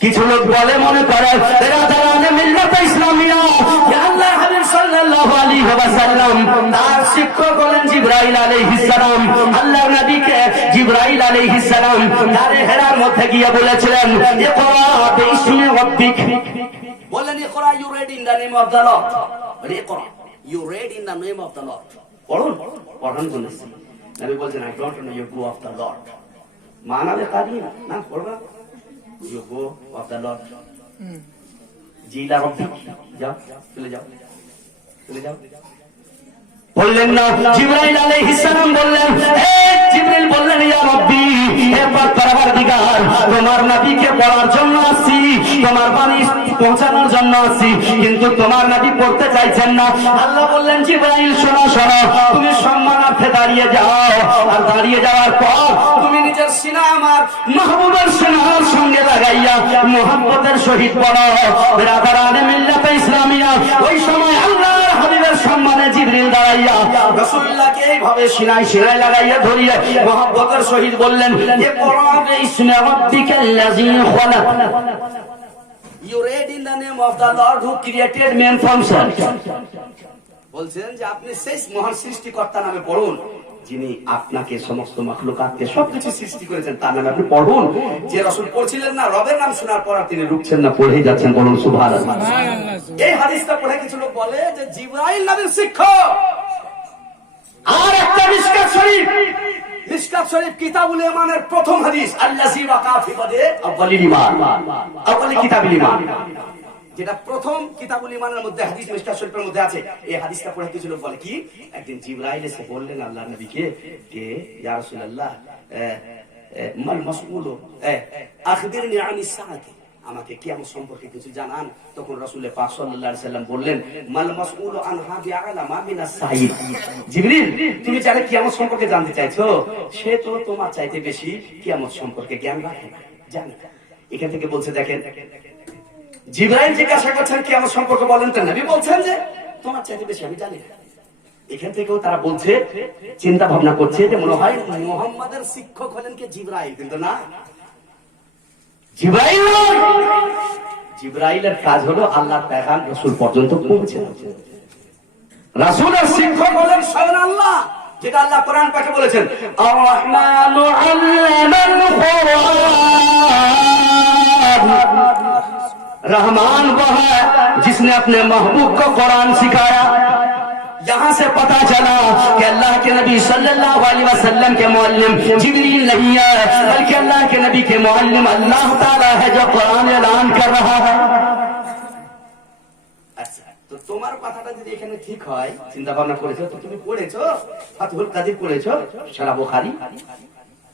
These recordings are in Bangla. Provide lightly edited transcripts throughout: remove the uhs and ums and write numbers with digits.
কিছু লোক বলে মনে করে আল্লাহ হাবিব সাল্লাল্লাহু আলাইহি ওয়াসাল্লাম তার শিক্ষক হলেন জিবরাইল আলাইহিস সালাম। আল্লাহ নবীকে জিবরাইল আলাইহিস সালাম গারে হেরার মধ্যে গিয়ে বলেছিলেন ইকরা বিইসমি রাব্বিক, বললেন ইকরা you read in the name of the lord, বলে ইকরা you read in the name of the lord, পড়ুন পড়ান বলেছেন। নবী বলছেন I don't know you go of the lord, মানাবে কারি না পড়বা you go of the Lord. জিলা রব্বি যাও চলে যাও চলে যাও বললেন না। জিবরাইল আলাইহিস সালাম বললেন হে জিবরিল বললেন ইয়া রব্বি হে পরওয়ারদিগার তোমার নবীকে পড়ার জন্য আসছি, তোমার বাণী পৌঁছানোর জন্য আসছি, কিন্তু তোমার নবী পড়তে চাইছেন না। আল্লাহ বললেন জিবরাইল শোনো শোনো, তুমি সম্মানার্থে দাঁড়িয়ে যাও, আর দাঁড়িয়ে যাওয়ার পর তুমি নিজের সিনা আমার মাহবুবের সিনার সঙ্গে লাগাইয়া মুহাব্বতের সহিত পড়ো বিরাদারানে মিল্লাতে ইসলামিয়া। ওই সময় আল্লাহর হাবিবের সম্মানে জিবরিল দাঁড়াইয়া রাসূলুল্লাহকে এইভাবে সিনায় সিনায় লাগাইয়া ধরিয়া মুহাব্বতের সহিত বললেন ইকরা বিইসমি রাব্বিকাল্লাযী খালাক, you read in the name of the Lord who created man from sand। বলছেন যে আপনি সেই মহান সৃষ্টিকর্তা নামে পড়ুন যিনি আপনাকে সমস্ত মাখলুকাতকে সবকিছু সৃষ্টি করেছেন, তার নামে আপনি পড়ুন। যে রাসূল পড়ছিলেন না, রবের নাম শোনার পর তিনি রুখছেন না, পড়েই যাচ্ছেন, বলুন সুবহানাল্লাহ। এই হাদিসটা পড়ে কিছু লোক বলে যে জিবরাইল নবীর শিক্ষক। আর একটা মিশকাত শরীফ, মিশকাত শরীফ কিতাবুল ঈমানের প্রথম হাদিস আল্লাযী ওয়াকা ফি বাদে আউয়ালিল ঈমান, আউয়ালি কিতাবুল ঈমান, যেটা প্রথম কিতাবুল ঈমানের মধ্যে হাদিস মিশকাত শরীফের মধ্যে আছে। এই হাদিসটা পড়ে কিছু লোক বলে কি একদিন জিবরাইল এসে বললেন আল্লাহর নবীকে যে ইয়া রাসূলুল্লাহ মাল মাসউলু আখবিরনি আনিস সাআতি, আমাকে কিয়ামত সম্পর্কে কিছু জানান। তখন রাসূল পাক সাল্লাল্লাহু আলাইহি সাল্লাম বললেন মাল মাসউলু আনহা বিআলামা মিনাস সাঈদ, জিবরিল তুমি যারা কিয়ামত সম্পর্কে জানতে চাইছো সে তো তোমার চাইতে বেশি কিয়ামত সম্পর্কে জ্ঞান রাখে, জানে। এখান থেকে বলছে দেখেন জিবরাইল জিজ্ঞাসা করছেন কিয়ামত সম্পর্কে বলেন, তো নবী বলছেন যে তোমার চাইতে বেশি আমি জানি না। এখান থেকেও তারা বলছে, চিন্তা ভাবনা করছে যে মনে হয় মুহাম্মাদের শিক্ষক হলেন কে জিবরাইল, কিন্তু না, জিবরাইল জিবরাইলের কাজ হলো আল্লাহর পেগাম রাসূল পর্যন্ত পৌঁছে দেওয়া। রাসূলের শিক্ষক হলেন স্বয়ং আল্লাহ, যেটা আল্লাহ কোরআন পাকে বলেছেন আর রহমানু আল্লামাল কুরআন, रहमान वो है जिसने अपने महबूब को कुरान सिखाया। यहाँ से पता चला कि अल्लाह के नबी सल्लल्लाहु अलैहि वसल्लम के मुअल्लिम जिब्रील नहीं है, बल्कि अल्लाह के नबी के मुअल्लिम अल्लाह ताला है जो कुरान ऐलान कर रहा है। अच्छा, तो তোমার কথাটা যদি এখানে ঠিক হয়, চিন্তা ভাবনা করেছো তো তুমি পড়েছো ফাতহুল কাদির পড়েছো সারা বুখারী,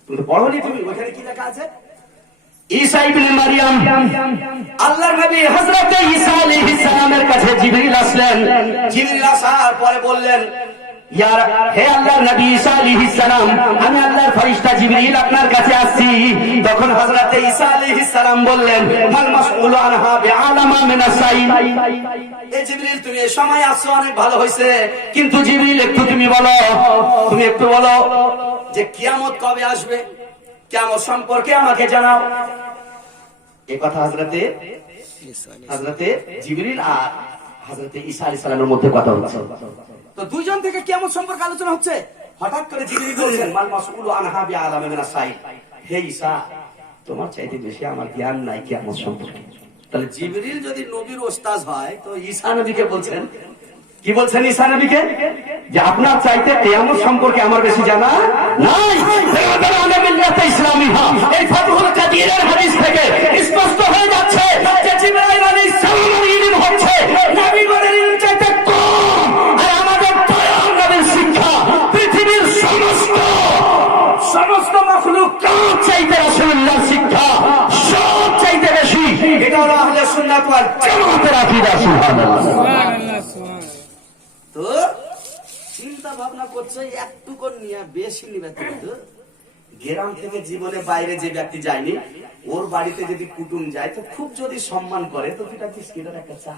তুমি পড়োনি, তুমি ওখানে কি লেখা আছে ঈসা ইবনে মারইয়াম আল্লাহর নবী হযরত ঈসা আলাইহিস সালামের কাছে জিবরিল আসলেন। জিবরিল আসার পরে বললেন ইয়া হে আল্লাহর নবী ঈসা আলাইহিস সালাম, আমি আল্লাহর ফেরেশতা জিবরিল আপনার কাছে আসছি। তখন হযরত ঈসা আলাইহিস সালাম বললেন মাল মাসউলু আনহা বিআলামা মিনাস সাঈদ, এই জিবরিল তুমি এই সময় আসছো অনেক ভালো হইছে, কিন্তু জিবরিল একটু তুমি একটু বলো যে কিয়ামত কবে আসবে, কিয়ামত সম্পর্কে আমাকে জানাও। এই কথা হযরতে জিবরিল আর হযরতে ঈসা আলাইহিস সালামের মধ্যে কথা হচ্ছে। তো দুইজন থেকে কিয়ামত সম্পর্কে আলোচনা হচ্ছে। হঠাৎ করে জিবরিল বলেন মাল মাসউলু আনহা বিআলামা মিনাস সাঈদ, হে ঈসা তোমার চাইতে বেশি আমার জ্ঞান নাই কিয়ামত সম্পর্কে। তাহলে জিবরিল যদি নবীর ওস্তাদ হয় তো ঈসা নবীকে বলছেন, কি বলছেন ঈসা নবীকে যে আপনার চাইতে কিয়ামত সম্পর্কে আমার বেশি জানা নাই। এই ফাতহুল কাদিরের হাদিস থেকে স্পষ্ট হয়ে যাচ্ছে যে জিবরাইল আলাইহিস সালামের ইলম হচ্ছে নবীগণের ইলম চাইতে কম, আর আমাদের দয়াল নবীর শিক্ষা পৃথিবীর সমস্ত মাখলুকাত চাইতে রাসূলুল্লাহর শিক্ষা সব চাইতে বেশি। এটা হলো আহলে সুন্নাত ওয়াল জামাতের আকীদা। সুবহানাল্লাহ সুবহানাল্লাহ। তো চিন্তা ভাবনা করছে একটুকু নিয়ে বেশি নিবে, কিন্তু গ্রাম থেকে জীবনে বাইরে যে ব্যক্তি যায়নি ওর বাড়িতে যদি কুটুম যায় তো খুব যদি সম্মান করে তো দুটা বিস্কিটের একটা চা।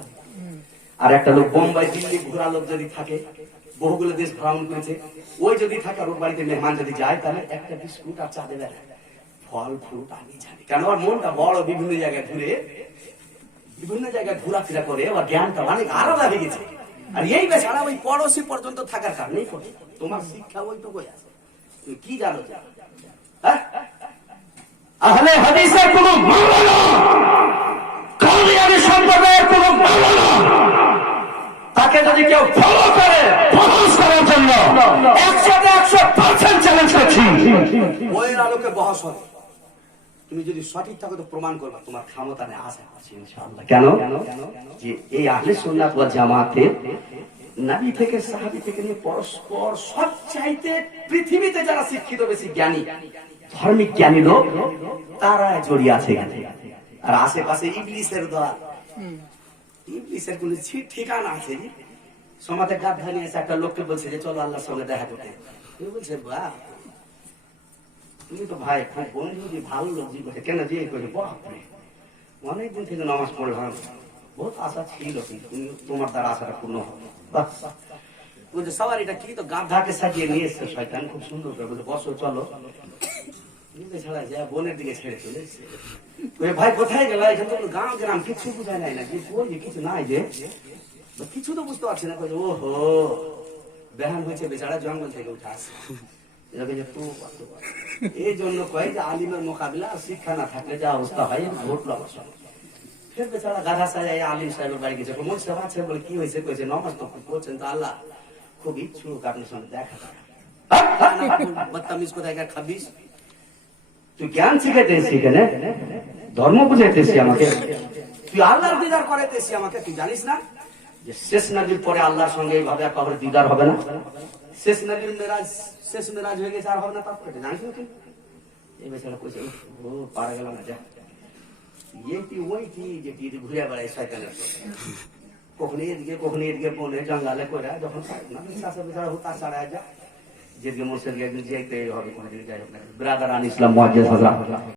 আর একটা লোক বোম্বাই দিল্লি ঘোরা লোক যদি থাকে, বহুগুলো দেশ ভ্রমণ করেছে, ওই যদি থাকে আর ওর বাড়িতে মেহমান যদি যায় তাহলে একটা বিস্কুট আর চা দেবে। ফল ফ্রুট আমি জানি, কেন আমার মনটা বড়, বিভিন্ন জায়গায় ঘোরাফেরা করে, আমার জ্ঞানটা অনেক আলাদা হয়ে গেছে। আর এই বেচারা ওই পড়োশি পর্যন্ত থাকার কারণেই করে, তোমার শিক্ষা ওইটুকুই আছে, তুমি কি জানো? আহলে হাদিসের কোন মাওলানা, কাদিয়ানী সম্প্রদায়ের কোন মাওলানা, তাকে যদি কেউ ফলো করে বহস করার জন্য 100% চ্যালেঞ্জ করছি, ওই আলোকে বহস হবে। তুমি যদি সঠিক থাকো তো প্রমাণ করবা, তোমার ক্ষমতা নেই, আশা করছি ইনশাআল্লাহ। কেন? যে এই আহলে সুন্নাত ওয়াল জামাতে নবী থেকে সাহাবী থেকে নিয়ে পরস্পর সবচাইতে পৃথিবীতে যারা শিক্ষিত বেশি জ্ঞানী ধার্মিক জ্ঞানী লোক, তারা জড়িয়ে আছে। আর আশেপাশে ইবলিসের দল, ইবলিসের কোন ঠিকানা আছে? সমাজে গাধা নিয়ে এসে একটা লোককে বলছে যে চলো আল্লাহর সঙ্গে দেখা করতে, বলছে বাহ তুমি তো ভাই খুব বন্ধু, ভালো লোক জীবনে কেন যে বাপরে অনেকদিন থেকে নামাজ পড়লাম, বহুত আশা ছিল, কিন্তু তোমার দ্বারা আশাটা পূর্ণ হবে। বলছে সবার এটা কি? তো গাধাকে সাজিয়ে নিয়ে এসছে শয়তান, খুব সুন্দর করে বলছে বসো চলো। ছাড়া যায় বোনের দিকে ছেড়ে চলে এসছে। ভাই কোথায় গেল? এখানে তো গাঁও গ্রাম কিছু বুঝায় নাই না, কিছু নাই যে কিছু তো বুঝতে পারছি না। ওহো বেহান হয়েছে বেচারা, জঙ্গল থেকে উঠে আসে। এই জন্য কয় যে আলিমের মোকাবিলা শিক্ষা না থাকলে যা অবস্থা হয় ঘটলো আমার সঙ্গে। ফের বেচারা গাধা সাজায় আলিম সাহেবের বাড়ি গেছে, মন সেবা আছে বলে কি হয়েছে? কয়েছে নমাজ তো করছেন তো আল্লাহ খুব ইচ্ছুক আপনার সঙ্গে দেখা। বদতামিজ কোথায় খাবিস? তুই জ্ঞান শিখাইতেছি এখানে, ধর্ম বুঝাইতেছি আমাকে, তুই আল্লাহর দিদার করাইতেছি আমাকে। তুই জানিস না যে শেষ নবীর পরে আল্লাহর সঙ্গে এইভাবে কবর দিদার হবে না? শেষ নবীর মেরাজ, শেষ মেরাজ হয়ে গেছে, আর হবে না তারপরে, জানিস না? তুই এই বেচারা কইছে ও পারা গেল না, যা ওইটি যেটি ঘুরে বেড়ায় শয়তানের, কখনো এদিকে বনে জঙ্গালে করে, যখন বেচারা হুতা ছাড়া যা যেদিকে মসজিদ যেতে হবে কোনদিন, যাই হোক না। ব্রাদার আন ইসলাম মুআজ্জিজ হযরত